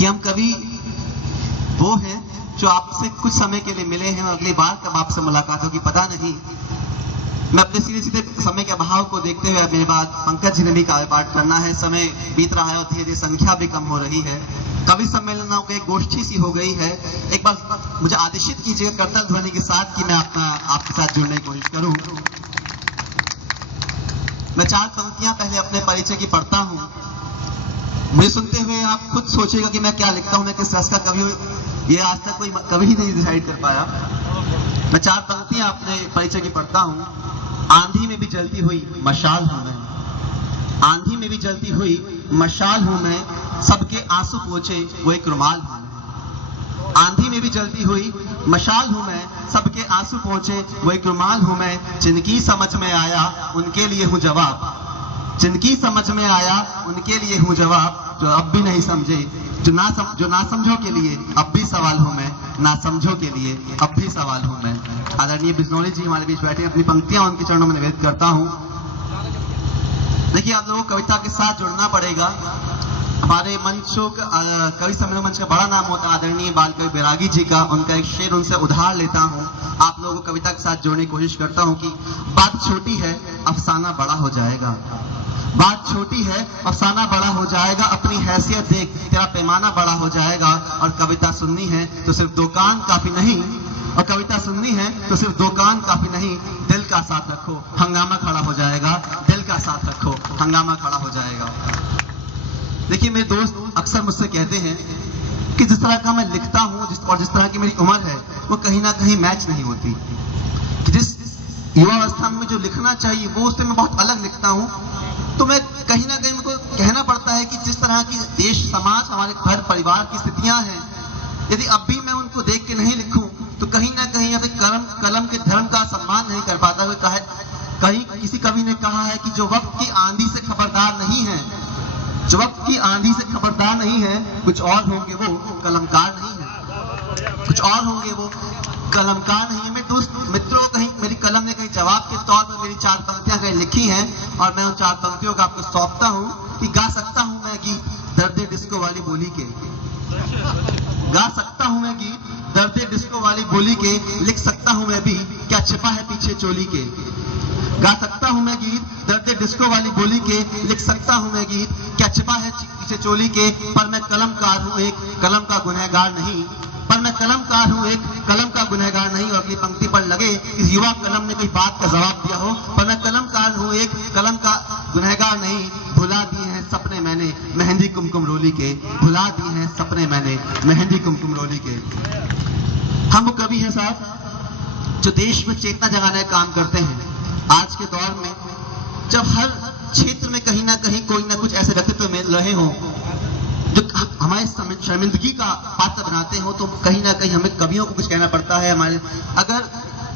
कि हम कभी वो हैं जो आपसे कुछ समय के लिए मिले हैं और अगली बार कब आपसे मुलाकात होगी पता नहीं। मैं अपने सीधे सीधे समय के अभाव को देखते हुए मेरे बाद पंकज जी ने भी काव्य पाठ करना है। समय बीत रहा है और धीरे धीरे संख्या भी कम हो रही है। कवि सम्मेलनों की एक गोष्ठी सी हो गई है। एक बार मुझे आदेशित कीजिएगा करतल ध्वनि के साथ कि मैं आपके साथ जुड़ने की कोशिश करूं। मैं 4 पंक्तियां पहले अपने परिचय की पढ़ता हूं। मुझे सुनते हुए आप खुद सोचिएगा कि मैं क्या लिखता हूं, मैं किस रस का कवि हूं। ये आज तक कोई कभी नहीं डिसाइड कर पाया। मैं 4 पंक्तियां अपने परिचय की पढ़ता हूं। आंधी में भी जलती हुई मशाल हूं मैं, आंधी में भी जलती हुई मशाल हूं मैं, सबके आंसू पोंछे वो एक रुमाल हूं मैं। आंधी में भी जलती हुई मशाल हूं मैं, सबके आंसू पोंछे वो एक रुमाल हूं मैं। जिनकी समझ में आया उनके लिए हूं जवाब, जिनकी समझ में आया उनके लिए हूं जवाब। जो अब भी नहीं समझे, जो ना समझो के लिए अब भी सवाल हूं मैं, ना समझो के लिए अब भी सवाल हूं मैं। आदरणीय बिजनौली जी हमारे बीच बैठे, अपनी पंक्तियां उनके चरणों में निवेदित करता हूं। देखिए, आप लोगों को कविता के साथ जुड़ना पड़ेगा। हमारे मंचों का कवि सम्मेलन मंच का बड़ा नाम होता है आदरणीय बाल कवि बैरागी जी का। उनका एक शेर उनसे उधार लेता हूं। आप लोगों को कविता के साथ जोड़ने की कोशिश करता हूं कि बात छोटी है अफसाना बड़ा हो जाएगा, बात छोटी है अफसाना बड़ा हो जाएगा। अपनी हैसियत देख तेरा पैमाना बड़ा हो जाएगा। और कविता सुननी है तो सिर्फ 2 कान काफी नहीं, और कविता सुननी है तो सिर्फ 2 कान काफी नहीं। दिल का साथ रखो हंगामा खड़ा हो जाएगा, दिल का साथ रखो हंगामा खड़ा हो जाएगा। देखिए, मेरे दोस्त अक्सर मुझसे कहते हैं कि जिस तरह का मैं लिखता हूं और जिस तरह की मेरी उम्र है वो कहीं ना कहीं मैच नहीं होती। कि जिस युवा अवस्था में जो लिखना चाहिए वो उससे मैं बहुत अलग लिखता हूं। तो मैं कहीं ना कहीं मुझको कहना पड़ता है कि जिस तरह की देश समाज हमारे घर परिवार की स्थितियां हैं, यदि अब भी मैं उनको देख के नहीं लिखूं तो कहीं ना कहीं अभी कलम के धर्म का सम्मान नहीं कर पाता। कहीं किसी कवि ने कहा है कि जो वक्त की आंधी से खबरदार नहीं है, जो वक्त की आंधी से खबरदार नहीं है, कुछ और होंगे वो कलमकार नहीं है, कुछ और होंगे वो कलमकार नहीं है। मेरे दोस्त मित्रों, कहीं मेरी कलम ने कहीं जवाब के तौर पर मेरी 4 पंक्तियां कहीं लिखी हैं और मैं उन 4 पंक्तियों को आपको सौंपता हूं कि गा सकता हूं मैं गीत दर्द डिस्को वाली बोली के, गा सकता हूं मैं गीत दर्द डिस्को वाली बोली के। लिख सकता हूं मैं भी क्या छिपा है पीछे चोली के, गा सकता हूं मैं गीत दर्द डिस्को वाली बोली के। लिख सकता हूं मैं गीत क्या छिपा है पीछे चोली के। पर मैं कलमकार हूं एक कलम का गुनहगार नहीं, पर मैं कलमकार हूं एक कलम का गुनहगार नहीं। और अगली पंक्ति पर लगे इस युवा कलम ने कोई बात का जवाब दिया हो। पर मैं कलमकार हूं एक कलम का गुनहगार नहीं। भुला दिए हैं सपने मैंने मेहंदी कुमकुम रोली के, भुला दिए हैं सपने मैंने मेहंदी कुमकुम रोली के। हम वो कवि हैं साहब जो देश में चेतना जगाने का काम करते हैं। आज के दौर में जब हर क्षेत्र में कहीं ना कहीं कोई ना कुछ ऐसे व्यक्तित्व मिल रहे हों जो हमारे शर्मिंदगी का पात्र बनाते हो, तो कहीं ना कहीं हमें कवियों को कुछ कहना पड़ता है। हमारे अगर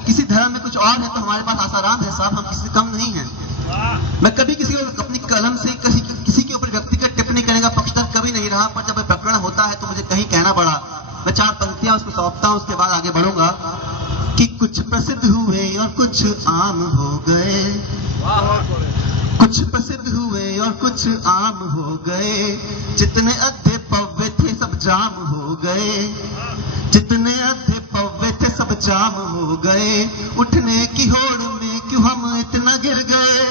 किसी धर्म में कुछ और है तो हमारे पास आसाराम है साहब, हम किसी से कम नहीं हैं। मैं कभी किसी को अपनी कलम से किसी के ऊपर व्यक्तिगत टिप्पणी करने का पक्षधर कभी नहीं रहा, पर जब प्रकरण होता है तो मुझे कहीं कहना पड़ा। मैं 4 पंक्तियां उसको सौंपता हूं, उसके बाद आगे बढ़ूंगा। कि कुछ प्रसिद्ध हुए और कुछ आम हो गए, कुछ प्रसिद्ध हुए और कुछ आम हो गए। जितने अधे पव्य थे सब जाम हो गए, जितने अधे पव्य थे सब जाम हो गए। उठने की होड़ में क्यों हम इतना गिर गए,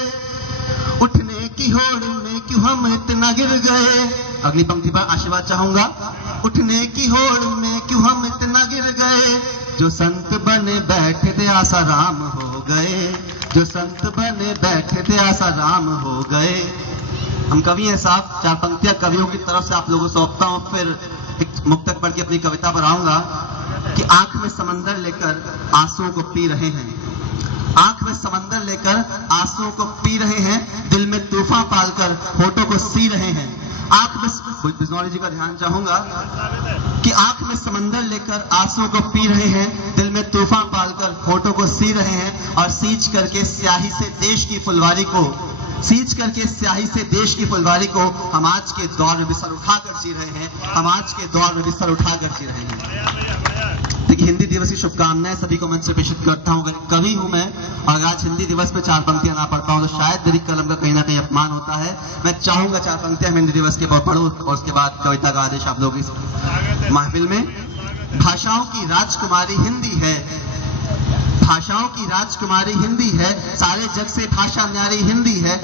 उठने की होड़ में क्यों हम इतना गिर गए। अगली पंक्ति पर आशीर्वाद चाहूंगा। उठने की होड़ में क्यों हम इतना गिर गए। जो संत बने बैठे थे आसाराम हो गए, जो संत बने बैठे थे आसाराम हो गए। हम कवि हैं साहब, 4 पंक्तियां कवियों की तरफ से आप लोगों को सौंपता हूं, फिर एक मुक्तक पढ़ के अपनी कविता पर आऊंगा। कि आंख में समंदर लेकर आंसुओं को पी रहे हैं, आंख में समंदर लेकर आंसुओं को पी रहे हैं। दिल में तूफान पालकर होठों को सी रहे हैं। आंख में बिजनौली जी का ध्यान चाहूंगा कि आंख में समंदर लेकर आंसुओं को पी रहे हैं। दिल में तूफान पालकर होठों को सी रहे हैं। और सींच करके स्याही से देश की फुलवारी को सींच करके स्याही से देश की फुलवारी को हम आज के दौर में भी सर उठाकर जी रहे हैं, हम आज के दौर में भी सर उठाकर जी रहे हैं। देखिए, हिंदी दिवस की शुभकामनाएं सभी को मंच से प्रेषित करता हूँ। कवि हूँ मैं, और आज हिंदी दिवस पे 4 पंक्तियां ना पढ़ता हूँ तो शायद मेरी कलम का कहीं ना कहीं अपमान होता है। मैं चाहूंगा 4 पंक्तियां हिंदी दिवस के पढ़ूं और उसके बाद कविता का आदेश आप लोग इस महफिल में। भाषाओं की राजकुमारी हिंदी है, भाषाओं की राजकुमारी हिंदी है, सारे जग से भाषा न्यारी हिंदी है।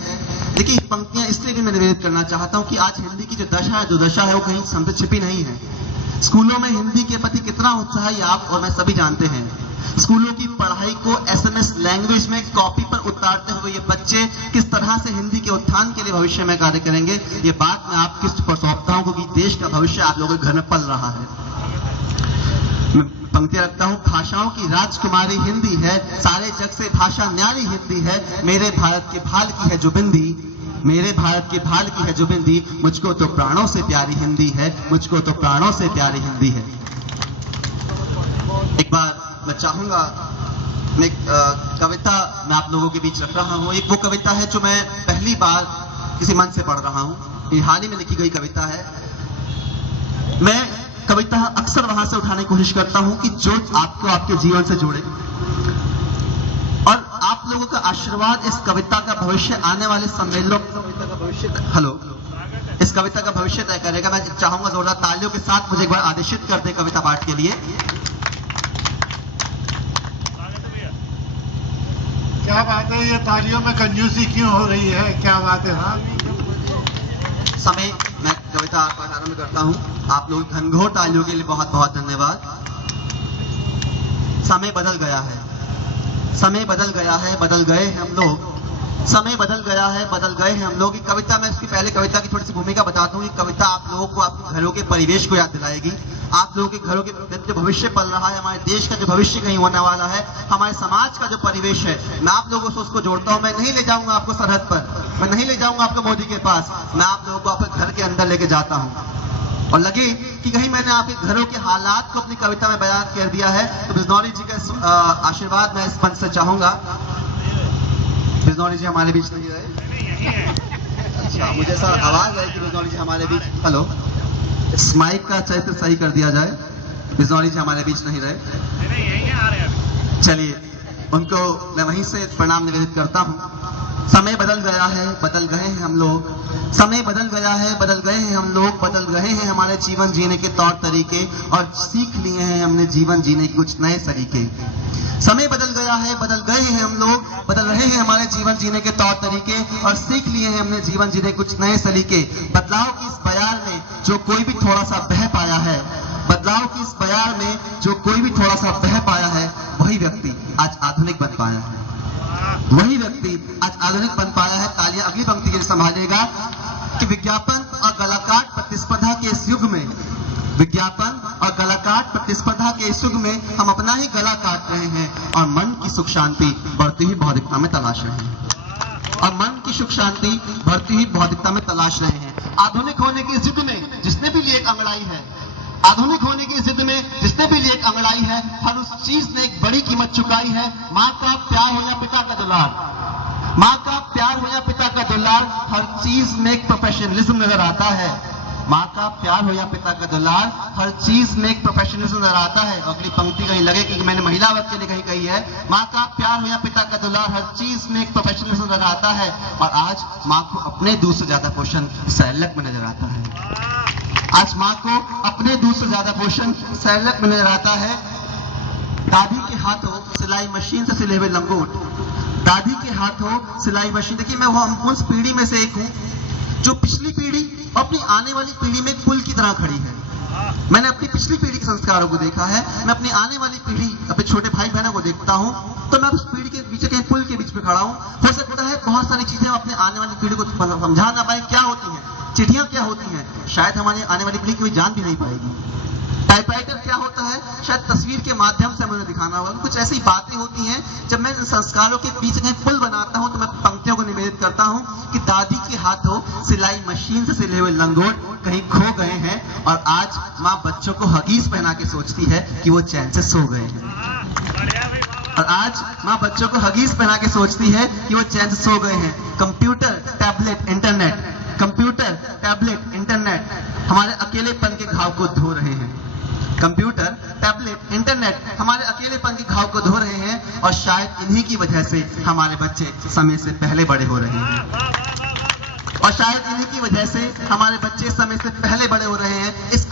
देखिए, पंक्तियां इसलिए भी मैं निवेदित करना चाहता हूं कि आज हिंदी की जो दशा है वो कहीं हमसे छिपी नहीं है। स्कूलों में हिंदी के प्रति कितना उत्साह है आप और मैं सभी जानते हैं। स्कूलों की पढ़ाई को SMS लैंग्वेज में कॉपी पर उतारते हुए ये बच्चे किस तरह से हिंदी के उत्थान के लिए भविष्य में कार्य करेंगे, ये बात मैं आपकी पर सौंपता हूं, क्योंकि देश का भविष्य आप लोगों के घर में पल रहा है। मैं पंक्तियां रखता हूं। भाषाओं की राजकुमारी हिंदी है, सारे जग से भाषा न्यारी हिंदी है, मेरे भारत के भाल की है जो बिंदी, मेरे भारत के भाल की है जो बिंदी, मुझको तो प्राणों से प्यारी हिंदी है, मुझको तो प्राणों से प्यारी हिंदी है। एक बार मैं चाहूंगा, मैं कविता मैं आप लोगों के बीच रख रहा हूं। एक वो कविता है जो मैं पहली बार किसी मंच से पढ़ रहा हूं, ये हाल ही में लिखी गई कविता है। मैं कविता अक्सर वहां से उठाने की कोशिश करता हूं कि जो आपको आपके जीवन से जोड़े, और आप लोगों का आशीर्वाद इस कविता का भविष्य आने वाले सम्मेलनों इस कविता का भविष्य तय करेगा। मैं चाहूंगा जोरदार तालियों के साथ मुझे एक बार आदेशित कर दे कविता पाठ के लिए। क्या बात है, ये तालियों में कंजूसी क्यों हो रही है, क्या बात है। हाँ, समय मैं कविता पाठ आरंभ करता हूं। आप लोग घनघोर तालियों के लिए बहुत बहुत धन्यवाद। समय बदल गया है, समय बदल गया है, बदल गए हैं हम लोग, समय बदल गया है, बदल गए हैं हम लोग। ये कविता, मैं इसकी पहले कविता की थोड़ी सी भूमिका बताता हूँ। ये कविता आप लोगों को आपके घरों के परिवेश को याद दिलाएगी, आप लोगों के घरों के जो भविष्य पल रहा है, हमारे देश का जो भविष्य कहीं होने वाला है, हमारे समाज का जो परिवेश है, मैं आप लोगों से उसको जोड़ता हूँ। मैं नहीं ले जाऊंगा आपको सरहद पर, मैं नहीं ले जाऊंगा आपको मोदी के पास, मैं आप लोगों को आपके घर के अंदर लेके जाता हूँ। और लगे कि कहीं मैंने आपके घरों के हालात को अपनी कविता में बयान कर दिया है, तो बिजनौरी जी का आशीर्वाद मैं इस मंच से चाहूंगा। बिजनौरी जी हमारे बीच नहीं रहे। अच्छा, मुझे ऐसा आवाज है कि बिजनौरी जी हमारे बीच, हेलो, इस माइक का चरित्र सही कर दिया जाए। बिजनौरी जी हमारे बीच नहीं रहे, चलिए उनको मैं वहीं से प्रणाम निवेदित करता हूँ। समय बदल गया है, बदल गए हैं हम लोग, समय बदल गया है, बदल गए हैं हम लोग, बदल गए हैं हमारे जीवन जीने के तौर तरीके, और सीख लिए हैं हमने जीवन जीने के कुछ नए तरीके। समय बदल गया है, बदल गए हैं हम लोग, बदल रहे हैं हमारे जीवन जीने के तौर तरीके, और सीख लिए हैं हमने जीवन जीने कुछ नए सलीके। बदलाव की इस बयार में जो कोई भी थोड़ा सा बह पाया है, बदलाव की इस बयार में जो कोई भी थोड़ा सा बह पाया है, वही व्यक्ति आज आधुनिक बन पाया है, वही व्यक्ति आज आधुनिक बन पाया है। तालियां अगली पंक्ति के लिए संभालेगा कि विज्ञापन और कलाकार प्रतिस्पर्धा के इस युग में, विज्ञापन और कलाकार प्रतिस्पर्धा के इस युग में हम अपना ही गला काट रहे हैं, और मन की सुख शांति बढ़ती हुई भौतिकता में तलाश रहे हैं, और मन की सुख शांति बढ़ती हुई भौतिकता में तलाश रहे हैं। आधुनिक होने की जिद में जिसने भी लिए एक अंगड़ाई है, आधुनिक होने की जिद में जिसने भी लिए एक अंगड़ाई है, हर उस चीज ने एक बड़ी कीमत चुकाई है। माँ का प्यार हो या पिता का दुलार, माँ का प्यार हो या पिता का दुलार, हर चीज में एक प्रोफेशनलिज्म नजर आता है। माँ का प्यार हो या पिता का दुलार, हर चीज में एक प्रोफेशनलिज्म नजर आता है। अगली पंक्ति कहीं लगे कि मैंने महिला वर्ग के लिए कहीं कही है, माँ का प्यार हो या पिता का दुलार, हर चीज में एक प्रोफेशनलिज्म नजर आता है। और आज माँ को अपने दूध से ज्यादा पोषण सैलक में नजर आता है, आज माँ को अपने दूध से ज्यादा पोषण सैलक में नजर आता है। दादी के हाथों सिलाई मशीन से सिले हुए लंगोट, दादी के हाथों सिलाई मशीन। देखिए, मैं वो उस पीढ़ी में से एक हूँ जो पिछली पीढ़ी अपनी आने वाली पीढ़ी में एक पुल की तरह खड़ी है। मैंने अपनी पिछली पीढ़ी के संस्कारों को देखा है, मैं अपनी आने वाली पीढ़ी, अपने छोटे भाई बहनों को देखता हूँ, तो मैं उस पीढ़ी के बीच कहीं पुल के बीच में खड़ा हूँ। हो सकता है बहुत सारी चीजें अपने आने वाली पीढ़ी को समझा ना पाए, क्या होती हैं, चिट्ठियां क्या होती हैं, शायद हमारी आने वाली पीढ़ी कोई जान भी नहीं पाएगी। टाइपराइटर क्या होता है, शायद तस्वीर के माध्यम से मुझे दिखाना होगा। कुछ ऐसी बातें होती हैं, जब मैं इन संस्कारों के बीच कहीं पुल बनाता हूं, तो मैं पंक्तियों को निवेदित करता हूं कि दादी के हाथों सिलाई मशीन से सिले हुए लंगोट कहीं खो गए हैं, और आज माँ बच्चों को हगीज पहना के सोचती है कि वो चैन से सो गए हैं। और आज माँ बच्चों को हगीज पहना के सोचती है कि वो चैन से सो गए हैं। Computer, tablet, internet, computer, tablet, internet हमारे अकेलेपन के घाव को धो रहे हैं। कंप्यूटर, टैबलेट, इंटरनेट हमारे अकेलेपन के घाव को धो रहे हैं और शायद इन्हीं की वजह से हमारे बच्चे समय से पहले बड़े हो रहे हैं। और शायद इन्हीं की वजह से हमारे बच्चे समय से पहले बड़े हो रहे हैं। इस